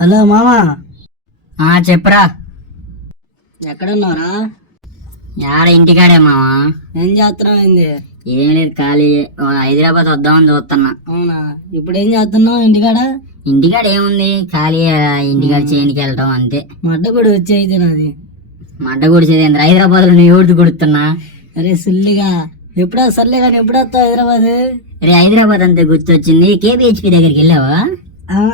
Hello మామా. చెప్పరా. ఎక్కడున్నారా? యాడ ఇంటికాడే మావా. ఏం చేస్తున్నావు? ఏంది? ఏం లేదు, ఖాళీ. హైదరాబాద్ వద్దామని చూస్తున్నా. అవునా? ఇప్పుడు ఏం చేస్తున్నావు ఇంటికాడ? ఇంటికాడ ఏముంది, ఖాళీ. ఇంటికాడ చేనికి వెళ్ళటం అంతే. మడ్డ కూడా వచ్చేది నాది. మడ్డ గుడిచేది ఏంద్ర? హైదరాబాద్ లో నువ్వు ఎవరిది కొడుతున్నా? అరే సుల్లిగా ఎప్పుడా? సర్లే కానీ ఎప్పుడు వస్తావు హైదరాబాద్? అరే హైదరాబాద్ అంతే గుర్తొచ్చింది. కేబిహెచ్పి దగ్గరికి వెళ్ళావా?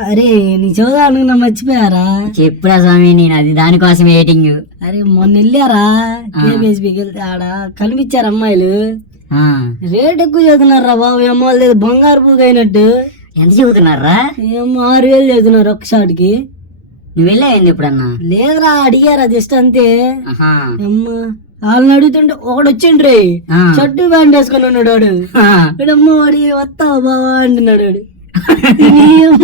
అరే నీ చదువు అనుకున్నా, మర్చిపోయారా? చెప్పురా స్వామి, నేను అది దానికోసం వెయిటింగ్. అరే మొన్న వెళ్ళారా కేబిహెచ్పికి? వెళ్తే ఆడ కనిపించారు అమ్మాయిలు. రేట్ ఎక్కువ చదువుతున్నారా బాబు. అమ్మాయిలు బంగారు పూగ అయినట్టు. ఎంత చదువుతున్నారా? ఏమో 6,000 చదువుతున్నారు ఒక షాట్కి. నువ్వు వెళ్ళావు ఎప్పుడన్నా? లేదురా, అడిగారా జస్ట్ అంతే. అమ్మా వాళ్ళని అడుగుతుంటే ఒకడు వచ్చిండ్రీ, షర్టు ప్యాంట్ వేసుకుని ఉన్నాడు వాడు. అమ్మ వాడి వస్తావా బావా అంటున్నాడు వాడు.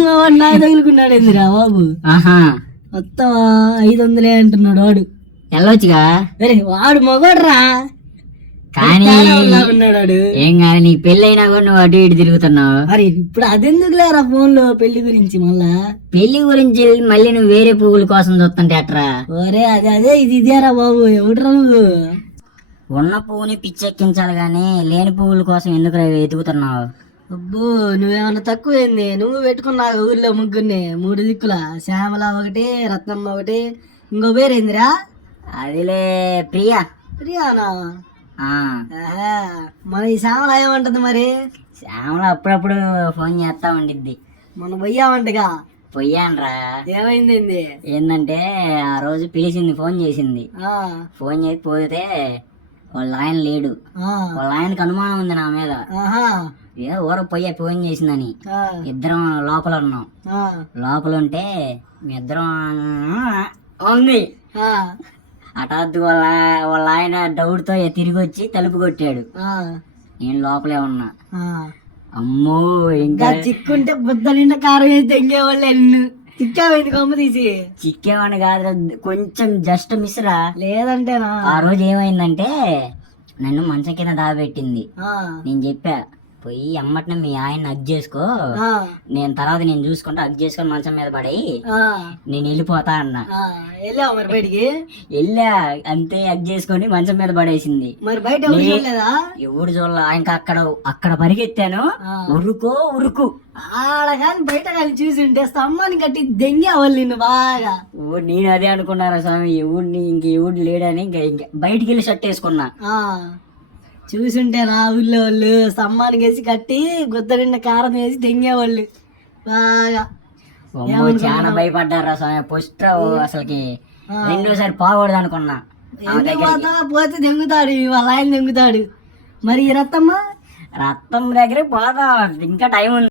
వాడు నా తగులుకున్నాడు. ఏందిరా బాబు, వస్తావా 500 అంటున్నాడు వాడు. వెళ్ళొచ్చుగా. అరే వాడు మగోడ్రా, కానీ ఉన్నాడు. ఏం కాదు, నీ పెళ్లి అయినా కూడా నువ్వు అటు ఇటు తిరుగుతున్నావు. అరే ఇప్పుడు అదెందుకు లేరా ఫోన్ లో పెళ్లి గురించి? మళ్ళా పెళ్లి గురించి మళ్ళీ నువ్వు వేరే పువ్వుల కోసం చూస్తుంటే అట్రా. ఒరే అదే ఇది ఇదేరా బాబు. ఎవడరా నువ్వు? ఉన్న పువ్వుని పిచ్చెక్కించాలి గానీ లేని పువ్వుల కోసం ఎందుకు వెతుకుతున్నావు? అబ్బో నువ్వేమన్నా తక్కువైంది? నువ్వు పెట్టుకున్నావు ఊర్లో ముగ్గురిని, 3 దిక్కుల. శ్యామల ఒకటి, రత్నమ్మ ఒకటి, ఇంకో పేరేందిరా? అదిలే ప్రియా. ప్రియానా? మన ఈ శ్యామల ఏమంటది మరి? శ్యామల అప్పుడప్పుడు ఫోన్ చేస్తా ఉండిద్ది. మనం పోయామంటగా. పోయాన్రా. ఏమైంది? ఏందంటే ఆ రోజు పిలిచింది, ఫోన్ చేసింది. ఫోన్ చేసి పోతే వాళ్ళ ఆయన లేడు. వాళ్ళ ఆయనకు అనుమానం ఉంది నా మీద. ఏ ఊరకు ఫోన్ చేసిందని. ఇద్దరం లోపల ఉన్నాం. లోపల ఉంటే మీ ఇద్దరం ఉంది. హఠాత్తు వాళ్ళ ఆయన డౌట్ తో తిరిగి వచ్చి తలుపు కొట్టాడు. నేను లోపలే ఉన్నా. అమ్మో ఇంకా చిక్కుంటే బుద్ధ నిండా కారం వేసి తెంగేవాళ్ళు. ఎన్ను చిక్కామైంది కొమ్మ తీసి. చిక్కేవాడిని కాదు, కొంచెం జస్ట్ మిస్ రా. లేదంటేనా ఆ రోజు ఏమైందంటే నన్ను మంచం కింద దాబెట్టింది. నేను చెప్పా, పోయి అమ్మటిని మీ ఆయన హగ్ చేసుకో, నేను తర్వాత నేను చూసుకుంటా, హగ్ చేసుకొని మంచం మీద పడి నేను వెళ్ళిపోతా అన్నా. వెళ్ళావు మరి బయటికి? వెళ్ళా అంతే, హగ్ చేసుకొని మంచం మీద పడేసింది. మరి బయట ఎవడు చూడలే. ఇంకా అక్కడ పరిగెత్తాను. ఉరుకు ఆడ కానీ బయట కానీ చూసి ఉంటే స్తంభాన్ని కట్టి దెంగేవాళ్ళు నిన్ను బాగా. నేను అదే అనుకున్నారా స్వామి, ఎవడు లేడని ఇంకా బయటికి వెళ్ళి షర్ట్ వేసుకున్నా. చూసుంటే నా ఊళ్ళో వాళ్ళు స్తంభానికి వేసి కట్టి గుద్ద నిండా కారం వేసి తెంగేవాళ్ళు బాగా. చాలా భయపడ్డారా స్వామి. ఫస్ట్ అసలుకి రెండోసారి పోకూడదు అనుకున్నా. పోతే దెంగుతాడు, వాళ్ళ ఆయన దెంగుతాడు. మరి ఈ రత్తమ్మ రక్తం దగ్గర పోదా, ఇంకా టైం ఉంది.